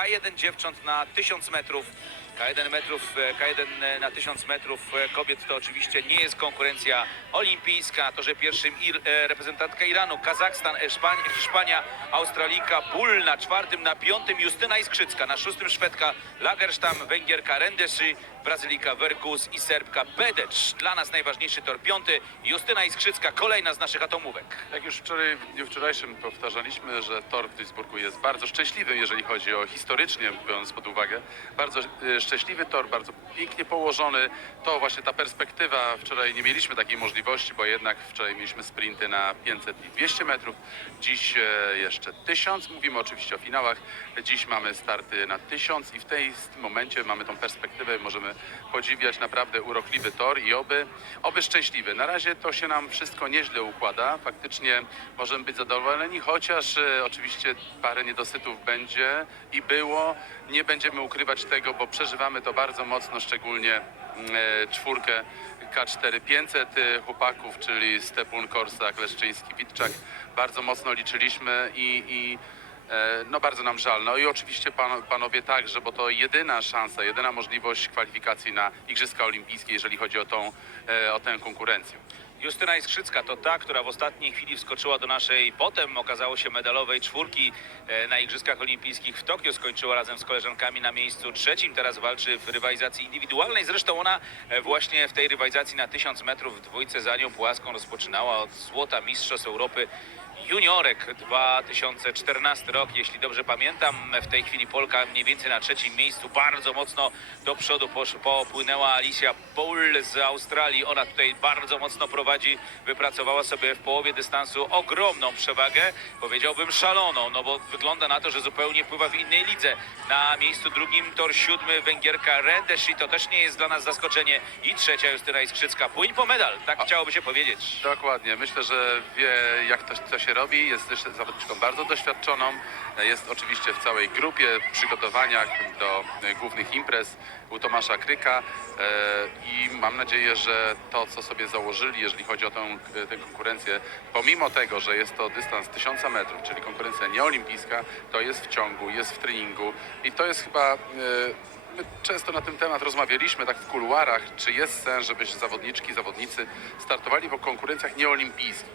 K1 dziewcząt na 1000 metrów. K1 metrów, e, K1 na 1000 metrów e, kobiet to oczywiście nie jest konkurencja olimpijska. Na torze pierwszym Ir, e, reprezentantka Iranu, Kazachstan, Hiszpania, Hiszpania, Australika, Bull na czwartym, na piątym Justyna Iskrzycka, na szóstym Szwedka Lagerstam, Węgierka Rendeszy, Brazylika Werkus i Serbka Bedecz. Dla nas najważniejszy tor piąty, Justyna Iskrzycka, kolejna z naszych atomówek. Jak już wczoraj, w dniu wczorajszym powtarzaliśmy, że tor w Duisburgu jest bardzo szczęśliwy, jeżeli chodzi o historycznie, biorąc pod uwagę. Bardzo e, szczęśliwy tor, bardzo pięknie położony. To właśnie ta perspektywa. Wczoraj nie mieliśmy takiej możliwości, bo jednak wczoraj mieliśmy sprinty na 500 i 200 metrów. Dziś e, jeszcze 1000. Mówimy oczywiście o finałach. Dziś mamy starty na 1000 i w, tej, tym momencie mamy tą perspektywę. Możemy podziwiać naprawdę urokliwy tor i oby, oby szczęśliwy. Na razie to się nam wszystko nieźle układa. Faktycznie możemy być zadowoleni, chociaż e, oczywiście parę niedosytów będzie i było. Nie będziemy ukrywać tego, bo przeżywamy to bardzo mocno, szczególnie mm, e, czwórkę K4 500 e, chłopaków, czyli Stepun, Korsak, Leszczyński, Witczak. Bardzo mocno liczyliśmy i, i E, No bardzo nam żal. No i oczywiście pan, panowie także, bo to jedyna szansa, jedyna możliwość kwalifikacji na Igrzyska Olimpijskie, jeżeli chodzi o tą, e, o tę konkurencję. Justyna Iskrzycka to ta, która w ostatniej chwili wskoczyła do naszej potem okazało się medalowej czwórki e, na Igrzyskach Olimpijskich w Tokio. Skończyła razem z koleżankami na miejscu trzecim. Teraz walczy w rywalizacji indywidualnej. Zresztą ona e, właśnie w tej rywalizacji na 1000 metrów w dwójce za nią płaską rozpoczynała od złota Mistrzostw Europy juniorek 2014 rok, jeśli dobrze pamiętam. W tej chwili Polka mniej więcej na trzecim miejscu, bardzo mocno do przodu popłynęła Alicia Paul z Australii. Ona tutaj bardzo mocno prowadzi, wypracowała sobie w połowie dystansu ogromną przewagę, powiedziałbym szaloną, no bo wygląda na to, że zupełnie pływa w innej lidze. Na miejscu drugim tor siódmy Węgierka Rendesh i to też nie jest dla nas zaskoczenie. I trzecia Justyna Iskrzycka. Płyń po medal, tak chciałoby się powiedzieć. Dokładnie. Myślę, że wie jak to, to się robi. Jest zawodniczką bardzo doświadczoną. E, Jest oczywiście w całej grupie, przygotowaniach do e, głównych imprez u Tomasza Kryka e, i mam nadzieję, że to, co sobie założyli, jeżeli chodzi o tę, e, tę konkurencję, pomimo tego, że jest to dystans 1000 metrów, czyli konkurencja nieolimpijska, to jest w ciągu, jest w treningu i to jest chyba... My często na ten temat rozmawialiśmy tak w kuluarach, czy jest sens, żeby zawodniczki, zawodnicy startowali w konkurencjach nieolimpijskich.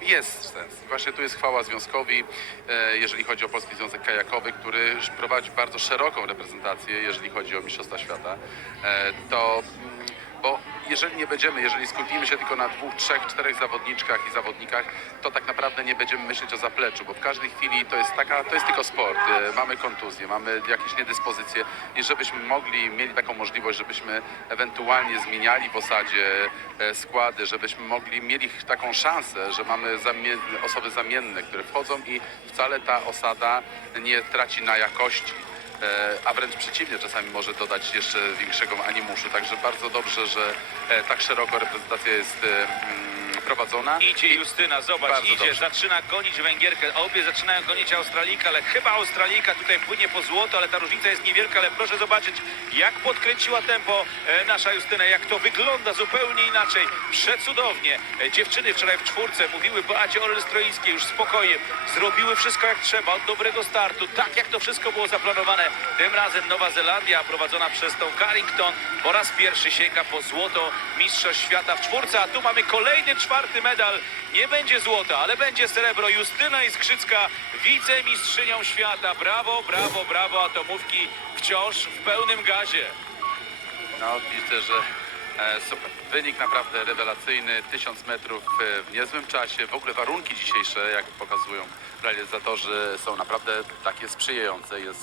E, Jest sens. Właśnie tu jest chwała związkowi, e, jeżeli chodzi o Polski Związek Kajakowy, który prowadzi bardzo szeroką reprezentację, jeżeli chodzi o Mistrzostwa Świata. E, To bo jeżeli nie będziemy, jeżeli skupimy się tylko na dwóch, trzech, czterech zawodniczkach i zawodnikach, to tak naprawdę nie będziemy myśleć o zapleczu, bo w każdej chwili to jest taka, to jest tylko sport. E, Mamy kontuzje, mamy jakieś niedyspozycje i żebyśmy mogli, mieli taką możliwość, żebyśmy ewentualnie zmieniali w osadzie e, składy, żebyśmy mogli, mieli taką szansę, że mamy osoby zamienne, które wchodzą i wcale ta osada nie traci na jakości. E, a wręcz przeciwnie, czasami może dodać jeszcze większego animuszu. Także bardzo dobrze, że e, tak szeroko reprezentacja jest e, mm, prowadzona. Idzie Justyna, zobacz, Bardzo idzie, dobrze. zaczyna gonić Węgierkę. Obie zaczynają gonić Australijkę, ale chyba Australijka tutaj płynie po złoto, ale ta różnica jest niewielka, ale proszę zobaczyć, jak podkręciła tempo e, nasza Justyna, jak to wygląda zupełnie inaczej. Przecudownie. E, Dziewczyny wczoraj w czwórce mówiły Beacie Orel-Stroińskiej już spokojnie, zrobiły wszystko jak trzeba, od dobrego startu, tak jak to wszystko było zaplanowane. Tym razem Nowa Zelandia prowadzona przez tą Carrington po raz pierwszy sięga po złoto Mistrzostw Świata w czwórce, a tu mamy kolejny czwarty medal. Nie będzie złota, ale będzie srebro. Justyna Iskrzycka, wicemistrzynią świata. Brawo, brawo, brawo, atomówki wciąż w pełnym gazie. No widzę, że e, super. Wynik naprawdę rewelacyjny, 1000 metrów e, w niezłym czasie. W ogóle warunki dzisiejsze, jak pokazują realizatorzy, są naprawdę takie sprzyjające. Jest